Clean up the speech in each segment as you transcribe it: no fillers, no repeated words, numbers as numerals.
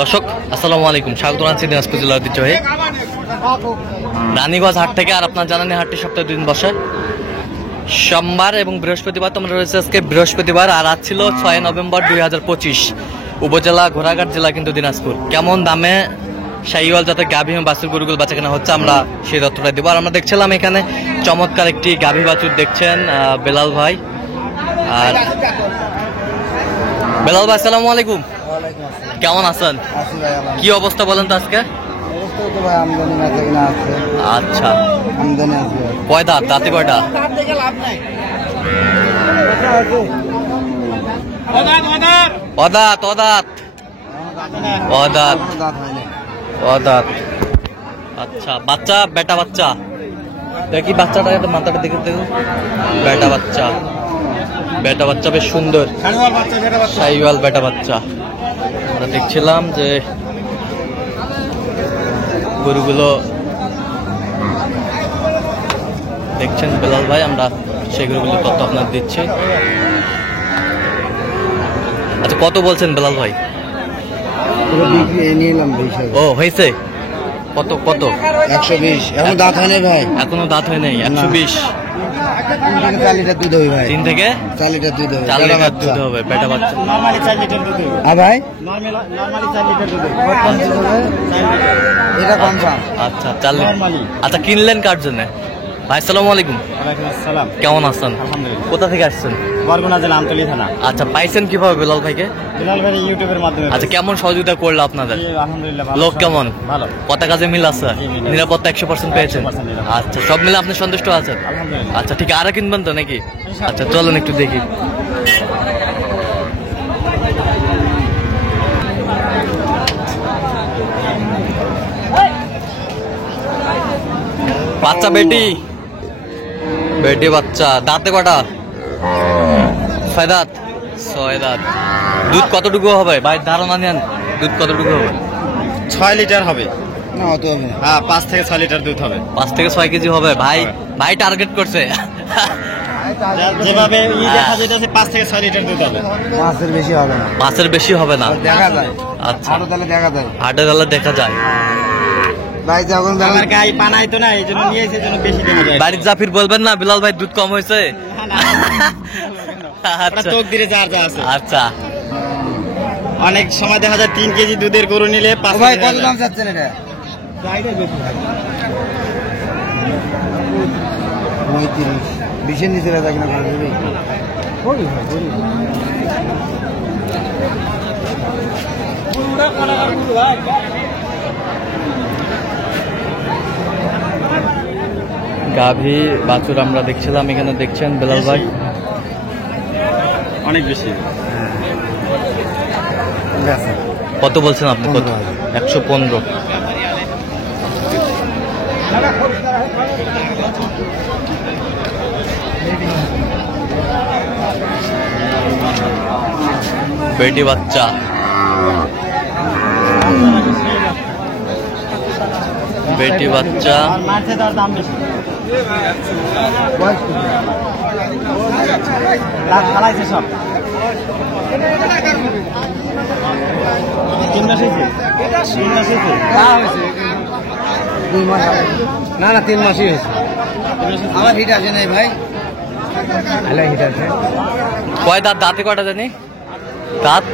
দর্শক আসসালামু আলাইকুম, স্বাগত জানাচ্ছি দিনাজপুর জেলার ঐতিহ্যবাহী রানীগঞ্জ হাট থেকে। আর আপনার জানেন হাটটি সপ্তাহে 2 দিন বসে, সোমবার এবং বৃহস্পতিবার। তোমরা রয়েছে আজকে বৃহস্পতিবার, আর আজ ছিল 6 নভেম্বর 2025। উপজেলা ঘোড়াঘাট, জেলা কিন্তু দিনাজপুর। কেমন দামে শাহিওয়াল যাতে গাভী এবং বাছুর গরুগুলো বেচা কেনা হচ্ছে, আমরা সেই তথ্যটা দেবো। আর আমরা দেখছিলাম এখানে চমৎকার একটি গাভী বাছুর দেখছেন বেলাল ভাই। আর বেলাল ভাই আসসালামু আলাইকুম, কেমন আছেন? কি অবস্থা বলেন তো আজকে? আচ্ছা, কয় দাঁত? দাঁতে কয়টা? অদাঁত অদাঁত অদাঁত অদাঁত। আচ্ছা, বাচ্চা বেটা বাচ্চা দেখি, বাচ্চাটা মাথাটা দেখে দেখো। বেটা বাচ্চা, বেটা বাচ্চা বেশ সুন্দর, শাহিওয়াল বেটা বাচ্চা। আমরা দেখছিলাম যে গরুগুলো দেখছেন বেলাল ভাই, আমরা সেই গরুগুলো তথ্য আপনার দিচ্ছি। আচ্ছা, কত বলছেন বেলাল ভাই? ও হয়েছে কত? কত? 120। এখনো দাঁত হয় নাই ভাই, এখনো দাঁত হয় নাই। 120। 4 লিটার দুধ হবে ভাই। 3 থেকে 4 লিটার দুধ হবে। 4 লিটার দুধ হবে বেটা বাচ্চা। নরমালি 4 লিটার দুধ হবে। হ্যাঁ ভাই, নরমালি 4 লিটার দুধ হবে। এটা কনফার্ম। আচ্ছা 4 লিটার। আচ্ছা, কিনলেন কার জন্য ভাই? আসসালামু আলাইকুম। ওয়ালাইকুম আসসালাম। কেমন আছেন? আলহামদুলিল্লাহ। কোথা থেকে আসছেন? বরগুনা জেলা আমতলী থানা। আচ্ছা, পাইছেন কিভাবে বেলাল ভাইকে? বিলাল ভাই ইউটিউবের মাধ্যমে। আচ্ছা, কেমন সহযোগিতা করলো আপনাদের? জি, আলহামদুলিল্লাহ ভালো। লোক কেমন? ভালো। কথা কাজে মিল আছে? জি, মিল আছে। নিরাপত্তা 100% পেয়েছেন? 100% নিরাপত্তা। আচ্ছা, সব মিলে আপনি সন্তুষ্ট আছেন? আলহামদুলিল্লাহ। আচ্ছা, ঠিক। আরো কিনবেন তো নাকি? ইনশাআল্লাহ। আচ্ছা, চলেন একটু দেখি। বাচ্চা বেটি, বেটি বাচ্চা। দাঁতে কটা? 6 দাঁত। 6 দাঁত। দুধ কতটুকু হবে ভাই, ধারণা নেন? দুধ কতটুকু হবে? 6 লিটার হবে। না অত হবে না। হ্যাঁ, 5 থেকে 6 লিটার দুধ হবে। 5 থেকে 6 কেজি হবে ভাই। ভাই টার্গেট করছে। যেভাবে দেখা যাইতেছে 5 থেকে 6 লিটার দুধ হবে। মাছের বেশি হবে না, 5-এর বেশি হবে না। দেখা যায়। আচ্ছা, আরো তাহলে দেখা যায় হাটে গেলে দেখা যায়। ভাই। যখন আমার গায়ে পানাই তো না, এই জন্য নিয়ে এসে জন্য বেশি দেখা যায়। বাড়ির জাফির বলবেন না বিলাল ভাই দুধ কম হয়েছে? আচ্ছা তোক দিলে যার যা আছে। আচ্ছা। অনেক সময় দেখা যায় 3 কেজি দুধের গরু নিলে 5 ভাই কত দাম চাচ্ছেন এটা? 35। 20-এর নিচে বেচা কিনা করা যাবে? গাভী বাছুর আমরা দেখছিলাম, এখানে দেখছেন বেলাল ভাই। অনেক বেশি। কত বলছেন আপনি? কত? 115। বেটি বাচ্চা, বেটি বাচ্চা। মাছের দাম বেশি। রাত ফালাইছে সব। 3 মাস হয়েছে। 3 মাস হয়েছে। 2 মাস হবে। না না, 3 মাসই হয়েছে। আমার হিট আছে নাই ভাই। ভালো হিট আছে। কয় দাঁত? দাঁতে কয়টা জানি? দাঁত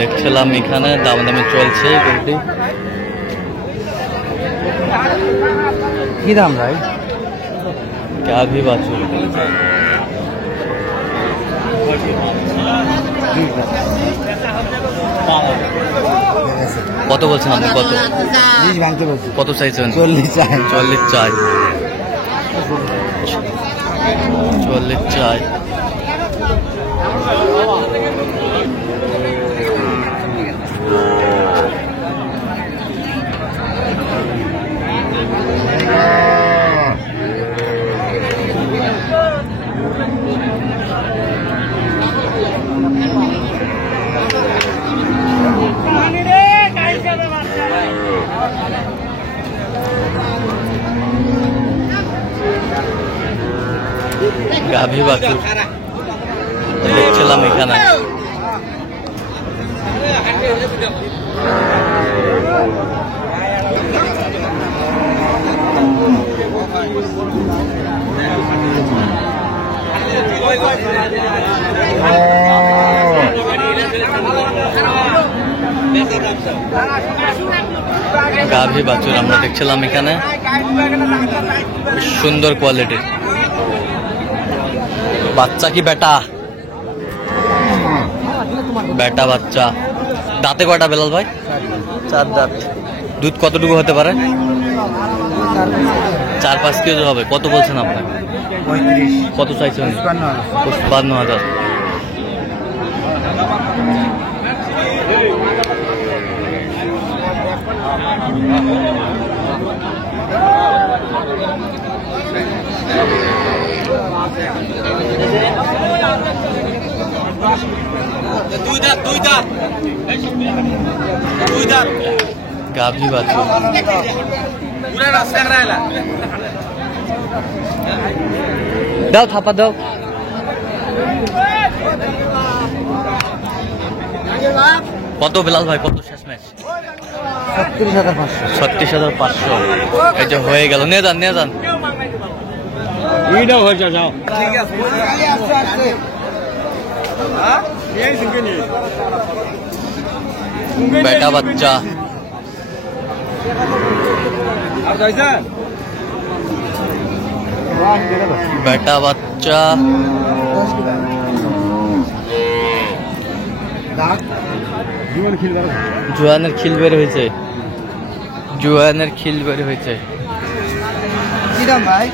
দেখছিলাম এখানে দামাদামি চলছে। গরুটি কি দাম ভাই? গাভী বাছুর। কত বলছেন আপনি? কত? 20 ভাঙতে বলছি। কত চাইছেন? 40 চাই। 40 চাই। 40 চাই। গাভী বাছুর দেখছিলাম এখানে। গাভী বাছুর আমরা দেখছিলাম এখানে, বেশ সুন্দর কোয়ালিটির। বাচ্চা কি বেটা? বেটা বাচ্চা। দাঁতে কয়টা বেলাল ভাই? 4 দাঁত। দুধ কতটুকু হতে পারে? 4-5 কেজি হবে। কত বলছেন আপনি? 35। কত চাইছেন? 52,000। গাভী বাছুর। দাও থাপা দাও। কত বেলাল ভাই? কত শেষ ম্যাচ? 36,500। 36,500। এই যে হয়ে গেল। নিয়ে যান, নিয়ে যান। বেটা বাচ্চা। বেটা বাচ্চা। জোয়ানের খিল বের হয়েছে। জোয়ানের খিল বের হয়েছে। কি দাম ভাই?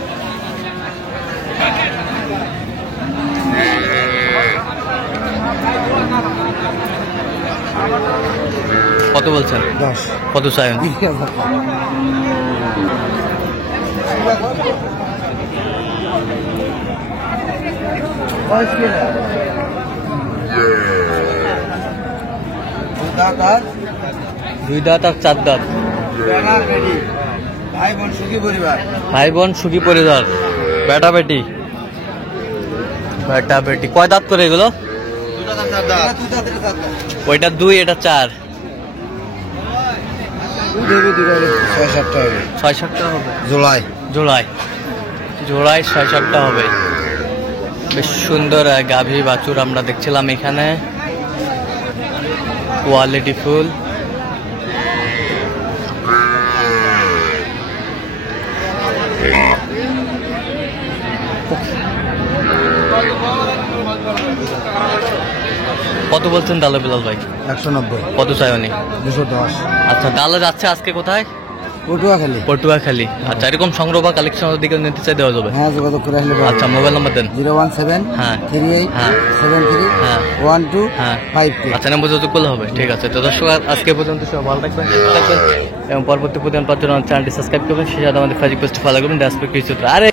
কত বলছেন? 10। কত চাইন? দুই দাঁত আর 4 দাঁত। ভাই বোন সুখী পরিবার। ভাই বোন সুখী পরিবার। বেটা বেটি। বেটা বেটি। কয় দাঁত করে এগুলো? ওইটা 2, এটা 4। 6-7টা হবে। জুলাই। জোড়ায় জোড়ায় 6-7টা হবে। বেশ সুন্দর গাভী বাছুর আমরা দেখছিলাম এখানে, কোয়ালিটি ফুল। কত বলছেন ডালে বেলাল ভাই? 190। কত চাই উনি? 210। আচ্ছা, ডালে যাচ্ছে আজকে কোথায়? পটুয়াখালী। পটুয়াখালী। আচ্ছা, এরকম সংগ্রহ বা কালেকশনের দিকে নিতে চাই দেওয়া যাবে? হ্যাঁ, যোগাযোগ করে আসলে। আচ্ছা, মোবাইল নাম্বার দেন। 017 হ্যাঁ 38 হ্যাঁ 73 হ্যাঁ 12 হ্যাঁ 52। আচ্ছা, নাম্বার যোগাযোগ করলে হবে। ঠিক আছে, তো দর্শক আজকে পর্যন্ত সবাই ভালো থাকবেন, সুস্থ থাকবেন এবং পরবর্তী প্রতিদিন পাওয়ার জন্য চ্যানেলটি সাবস্ক্রাইব করবেন। সেই সাথে আমাদের ফেসবুক পেজটি ফলো করবেন। ড্যাশবোর্ড কিছু। আরে